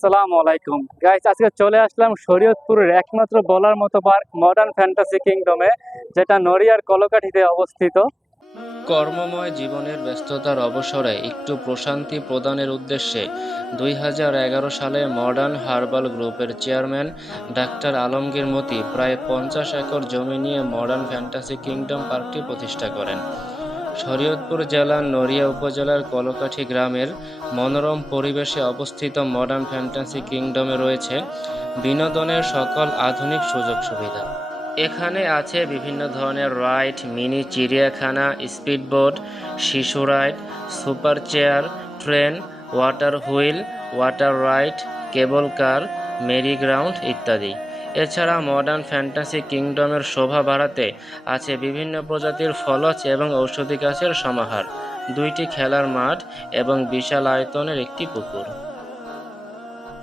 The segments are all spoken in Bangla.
আসসালামু আলাইকুম। গাইস আজকে চলে আসলাম শরীয়তপুরের একমাত্র বলার মতো পার্ক মডার্ন ফ্যান্টাসি কিংডমে যেটা নড়িয়ার কলকাঠিতে অবস্থিত। কর্মময় জীবনের ব্যস্ততার অবসরে একটু প্রশান্তি প্রদানের উদ্দেশ্যে দুই হাজার এগারো সালে মডার্ন হার্বাল গ্রুপের চেয়ারম্যান ডাক্তার আলমগীর মতি প্রায় পঞ্চাশ একর জমি নিয়ে মডার্ন ফ্যান্টাসি কিংডম পার্কটি প্রতিষ্ঠা করেন। শরীয়তপুর জেলার নড়িয়া উপজেলার কলকাঠি গ্রামের মনোরম পরিবেশে অবস্থিত মডার্ন ফ্যান্টাসি কিংডমে রয়েছে বিনোদনের সকল আধুনিক সুযোগ সুবিধা। এখানে আছে বিভিন্ন ধরনের রাইড মিনি চিড়িয়াখানা স্পিডবোট শিশু ride super chair train water wheel water ride cable car merry go round ইত্যাদি। এছাড়া মডার্ন ফ্যান্টাসি কিংডমের শোভা বাড়াতে আছে বিভিন্ন প্রজাতির ফলজ এবং ঔষধি গাছের সমাহার। দুইটি খেলার মাঠ এবং বিশাল আয়তনের একটি পুকুর।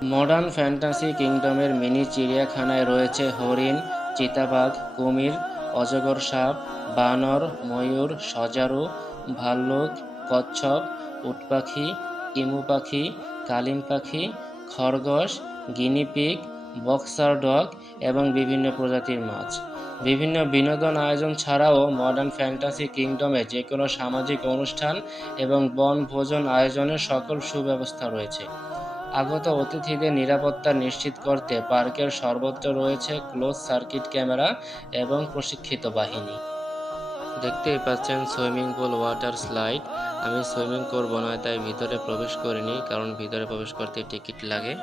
মডার্ন ফ্যান্টাসি কিংডমের মিনি চিড়িয়াখানায় রয়েছে হরিণ, চিতাবাঘ, কুমির, অজগর সাপ, বানর, ময়ূর, সজারু, ভাল্লুক, কচ্ছপ উট পাখি ইমু পাখি কালিম পাখি, খরগোশ, গিনিপিগ বক্সার ডগ এবং বিভিন্ন প্রজাতির মাছ। বিভিন্ন বিনোদন আয়োজন ছাড়াও মডার্ন ফ্যান্টাসি কিংডমে যে কোনো সামাজিক অনুষ্ঠান এবং বনভোজন আয়োজনের সকল সুব্যবস্থা রয়েছে। আগত অতিথিদের নিরাপত্তা নিশ্চিত করতে পার্কের সর্বত্র রয়েছে ক্লোজ সার্কিট ক্যামেরা এবং প্রশিক্ষিত বাহিনী। দেখতেই পাচ্ছেন সুইমিং পুল ওয়াটার স্লাইড আমি সুইমিং করব না, তাই ভিতরে প্রবেশ করিনি, কারণ ভিতরে প্রবেশ করতে টিকিট লাগে।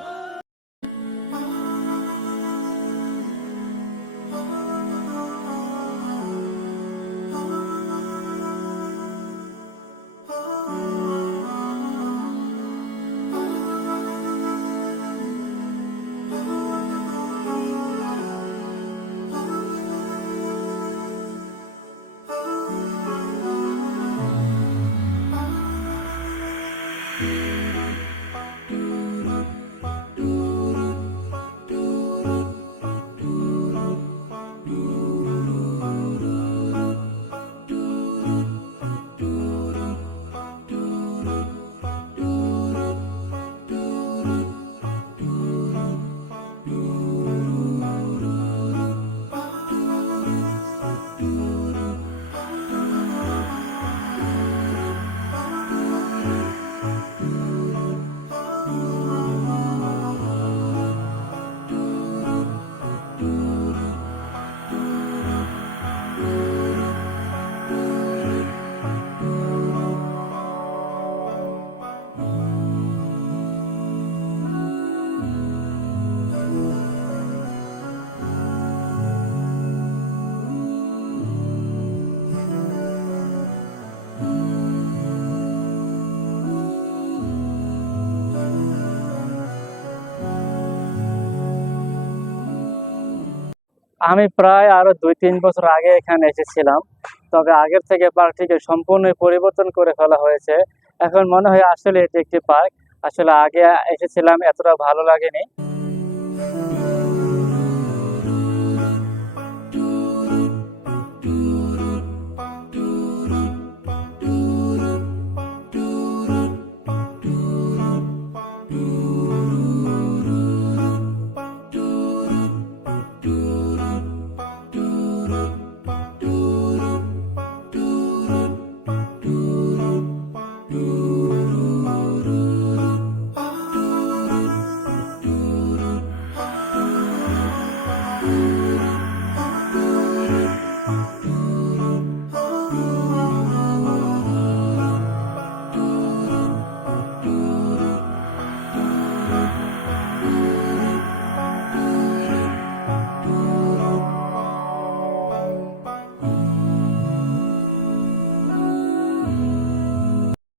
আমি প্রায় আরও দুই তিন বছর আগে এখানে এসেছিলাম। তবে আগের থেকে পার্কটিকে সম্পূর্ণ পরিবর্তন করে ফেলা হয়েছে। এখন মনে হয় আসলে এটি একটি পার্ক। আসলে আগে এসেছিলাম, এতটা ভালো লাগেনি।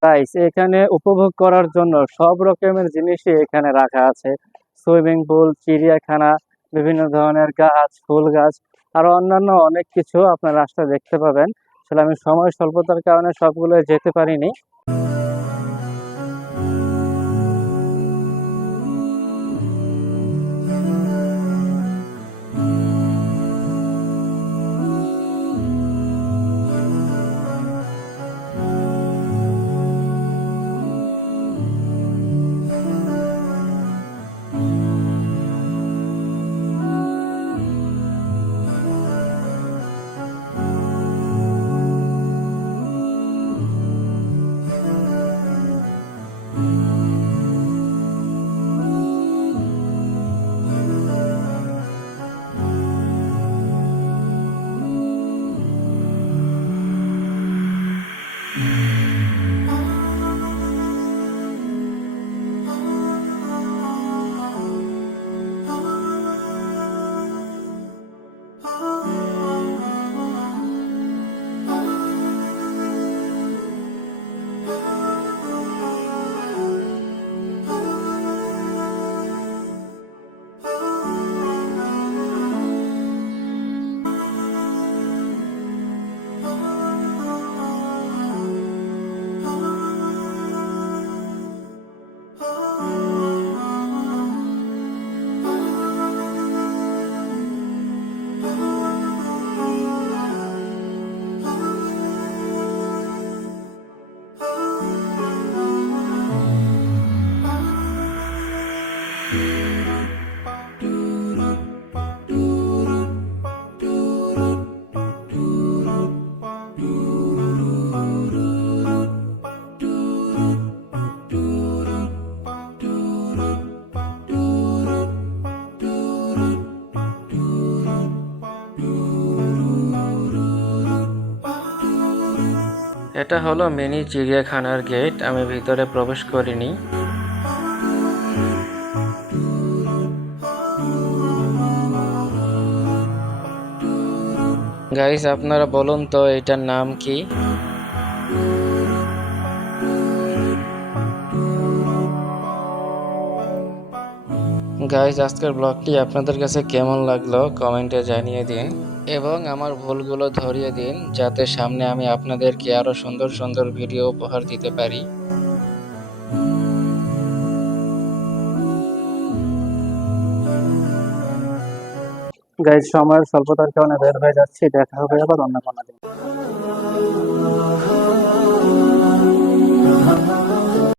গাইস এখানে উপভোগ করার জন্য সব রকমের জিনিসই এখানে রাখা আছে। সুইমিং পুল, চিড়িয়াখানা, বিভিন্ন ধরনের গাছ, ফুল গাছ, আরও অন্যান্য অনেক কিছু আপনার রাস্তায় দেখতে পাবেন। আসলে আমি সময় স্বল্পতার কারণে সবগুলো যেতে পারিনি। এটা হলো মিনি চিড়িয়াখানার গেট আমি ভিতরে প্রবেশ করিনি। গাইস আপনারা বলুন তো, এটার নাম কি? গাইজ আজকের ব্লগটি আপনাদের কাছে কেমন লাগল, কমেন্টে জানিয়ে দিন। এবং আমার ভুলগুলো ধরিয়ে দিন, যাতে সামনে আমি আপনাদেরকে আরও সুন্দর সুন্দর ভিডিও উপহার দিতে পারি। গাইজ সময়ের স্বল্পতার কারণে বের হয়ে যাচ্ছি দেখা হবে আবার অন্য কোনো দিন।